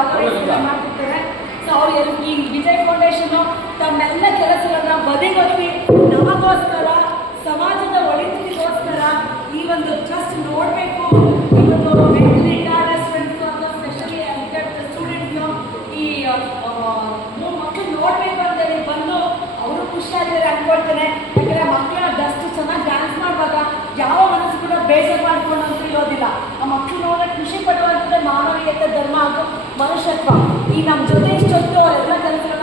ಭಾಗವಹಿಸಿ ಮಾಡ್ತಿರ್ತಾರೆ. ಸೊ ಅವ್ರು ಈ ವಿಜಯ್ ಫೌಂಡೇಶನ್ನು ತಮ್ಮೆಲ್ಲ ಕೆಲಸಗಳನ್ನ ಬದಿಗೊತ್ತಿ ನಮಗೋಸ್ಕರ ಸಮಾಜದ ಒಳಿತಿಗೋಸ್ಕರ ಈ ಒಂದು ಟ್ರಸ್ಟ್ ನೋಡಬೇಕು, ಈ ಒಂದು ಮೆಂಟಲಿ ರಿಟಾರ್ಡೆಡ್ ಸ್ಟೂಡೆಂಟ್ಸು ಅಥವಾ ಸ್ಪೆಷಲಿ ಸ್ಟೂಡೆಂಟ್ಸು ಈ ಮಕ್ಕಳು ನೋಡಬೇಕು ಅಂತೇಳಿ ಬಂದು ಅವರು ಖುಷಿಯಾಗಿದ್ದಾರೆ ಅಂದ್ಕೊಳ್ತೇನೆ. ಯಾಕಂದರೆ ಮಕ್ಕಳ ಅಷ್ಟು ಚೆನ್ನಾಗಿ ಡ್ಯಾನ್ಸ್ ಮಾಡುವಾಗ ಯಾವ ಮನಸ್ಸು ಕೂಡ ಬೇಜಾರು ಮಾಡ್ಕೊಂಡು ಅಂತ ಇರೋದಿಲ್ಲ. ಆ ಮಕ್ಕಳು ನೋಡೋಕೆ ಖುಷಿ ಪಡುವಂಥದ್ದು ಮಾನವೀಯತೆ, ಧರ್ಮ ಹಾಗೂ ಮನುಷ್ಯತ್ವ. ಈ ನಮ್ಮ ಜೊತೆ ಇಷ್ಟೊತ್ತು ಎಲ್ಲ ಕೆಲಸಗಳು